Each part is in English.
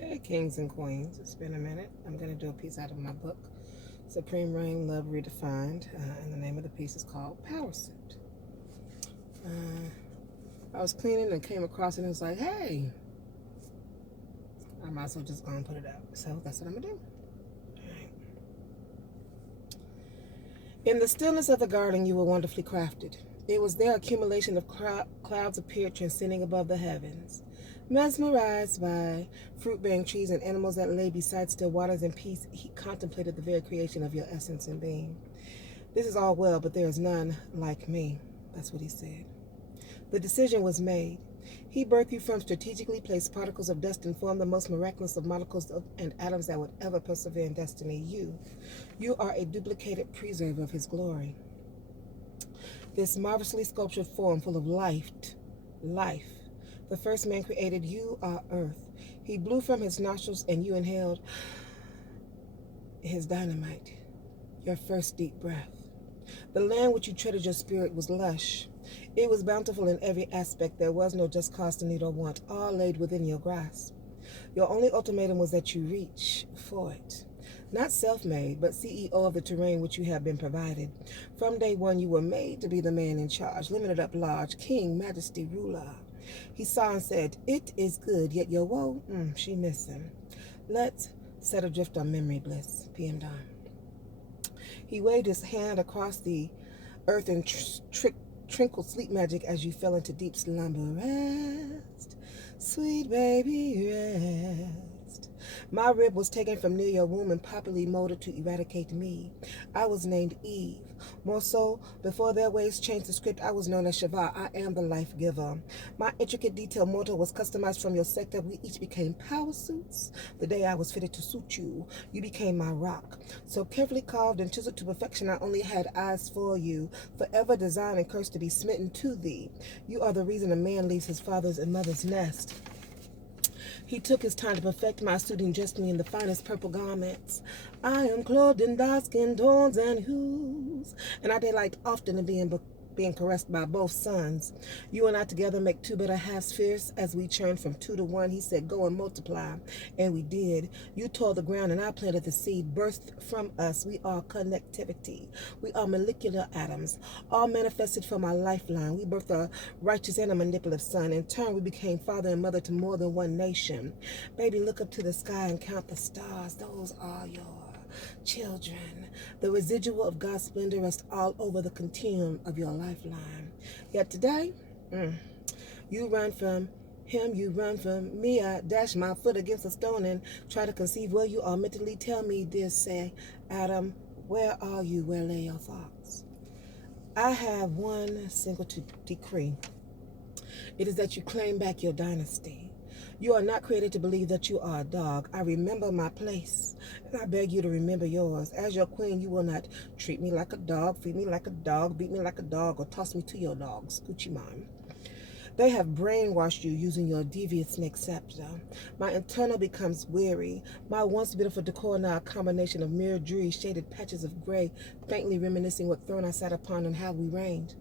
Hey, kings and queens. It's been a minute. I'm going to do a piece out of my book, Supreme Reign, Love Redefined. And the name of the piece is called Power Suit. I was cleaning and came across it and was like, hey, I might as well just go and put it out. So that's what I'm going to do. All right. In the stillness of the garden, you were wonderfully crafted. It was their accumulation of clouds appeared transcending above the heavens. Mesmerized by fruit-bearing trees and animals that lay beside still waters in peace, he contemplated the very creation of your essence and being. This is all well, but there is none like me. That's what he said. The decision was made. He birthed you from strategically placed particles of dust and formed the most miraculous of molecules and atoms that would ever persevere in destiny. You are a duplicated preserve of his glory. This marvelously sculptured form full of life. The first man created, you are earth. He blew from his nostrils and you inhaled his dynamite, your first deep breath. The land which you treaded your spirit was lush. It was bountiful in every aspect. There was no just cause to need or want, all laid within your grasp. Your only ultimatum was that you reach for it. Not self-made, but CEO of the terrain which you have been provided. From day one, you were made to be the man in charge, limited up large, king, majesty, ruler. He saw and said, it is good, yet your woe, she missing. Let's set adrift on memory bliss, PM Dawn. He waved his hand across the earth and trickled sleep magic as you fell into deep slumber. Rest, sweet baby, rest. My rib was taken from near your womb and properly molded to eradicate me. I was named Eve. More so, before their ways changed the script, I was known as Shiva. I am the life giver. My intricate detail mortal was customized from your sector. We each became power suits. The day I was fitted to suit you, you became my rock. So carefully carved and chiseled to perfection, I only had eyes for you, forever designed and cursed to be smitten to thee. You are the reason a man leaves his father's and mother's nest. He took his time to perfect my suit and dressed me in the finest purple garments. I am clothed in dark skin tones and hues, and I delight often in being caressed by both sons. You and I together make two better half fierce as we churn from 2 to 1. He said, go and multiply, and we did. You tore the ground and I planted the seed. Birthed from us, we are connectivity. We are molecular atoms, all manifested from our lifeline. We birthed a righteous and a manipulative son. In turn, we became father and mother to more than one nation. Baby, look up to the sky and count the stars. Those are your children. The residual of God's splendor rests all over the continuum of your lifeline. Yet today, you run from him, you run from me. I dash my foot against a stone and try to conceive where you are mentally. Tell me this, say, Adam, where are you? Where lay your thoughts? I have one single decree. It is that you claim back your dynasty. You are not created to believe that you are a dog. I remember my place, and I beg you to remember yours. As your queen, you will not treat me like a dog, feed me like a dog, beat me like a dog, or toss me to your dogs. Coochie man. They have brainwashed you using your devious snake scepter. My internal becomes weary. My once beautiful decor now a combination of mere dreary shaded patches of gray, faintly reminiscing what throne I sat upon and how we reigned.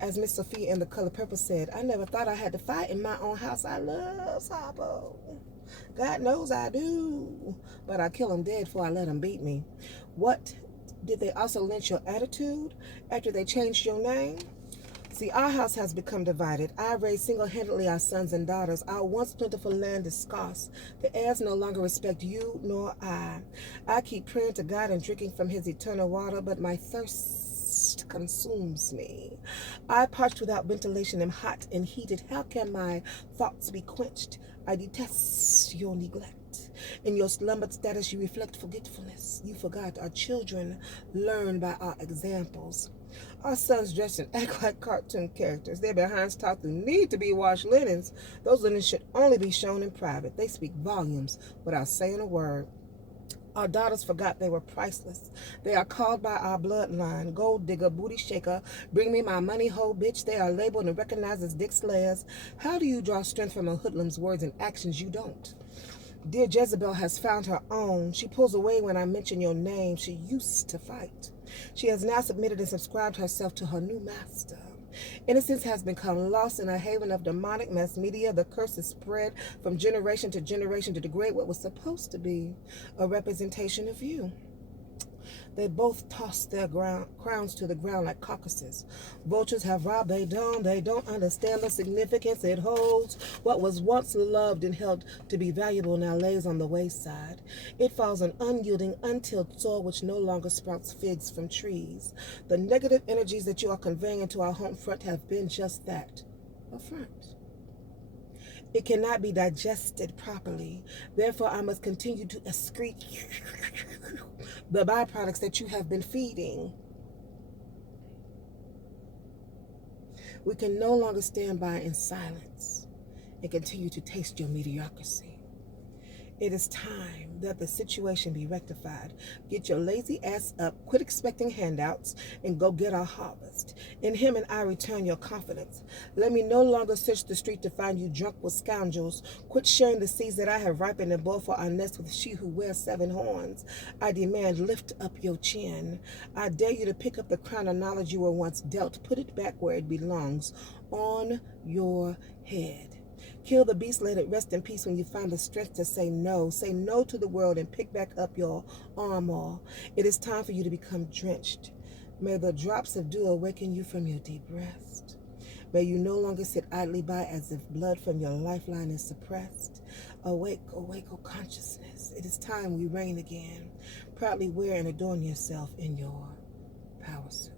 As Miss Sophia in The Color Purple said, I never thought I had to fight in my own house. I love Sabo. God knows I do. But I kill him dead before I let him beat me. What? Did they also lynch your attitude after they changed your name? See, our house has become divided. I raised single-handedly our sons and daughters. Our once plentiful land is scarce. The heirs no longer respect you nor I. I keep praying to God and drinking from his eternal water, but my thirst consumes me. I parched without ventilation, am hot and heated. How can my thoughts be quenched? I detest your neglect. In your slumbered status, you reflect forgetfulness. You forgot our children learn by our examples. Our sons dress and act like cartoon characters. Their behinds talk through need to be washed linens. Those linens should only be shown in private. They speak volumes without saying a word. Our daughters forgot they were priceless. They are called by our bloodline, gold digger, booty shaker, bring me my money, hoe bitch. They are labeled and recognized as dick slayers. How do you draw strength from a hoodlum's words and actions? You don't. Dear Jezebel has found her own. She pulls away when I mention your name. She used to fight. She has now submitted and subscribed herself to her new master. Innocence has become lost in a haven of demonic mass media. The curse is spread from generation to generation to degrade what was supposed to be a representation of you. They both toss their crowns to the ground like carcasses. Vultures have robbed, they don't understand the significance it holds. What was once loved and held to be valuable now lays on the wayside. It falls an unyielding, untilled soil which no longer sprouts figs from trees. The negative energies that you are conveying into our home front have been just that, a front. It cannot be digested properly. Therefore, I must continue to excrete the byproducts that you have been feeding. We can no longer stand by in silence and continue to taste your mediocrity. It is time that the situation be rectified. Get your lazy ass up, quit expecting handouts, and go get our harvest. In him and I return your confidence. Let me no longer search the street to find you drunk with scoundrels. Quit sharing the seeds that I have ripened and bore for our nest with she who wears 7 horns. I demand, lift up your chin. I dare you to pick up the crown of knowledge you were once dealt. Put it back where it belongs, on your head. Kill the beast, let it rest in peace when you find the strength to say no. Say no to the world and pick back up your armor. It is time for you to become drenched. May the drops of dew awaken you from your deep rest. May you no longer sit idly by as if blood from your lifeline is suppressed. Awake, awake, O consciousness. It is time we reign again. Proudly wear and adorn yourself in your power suit.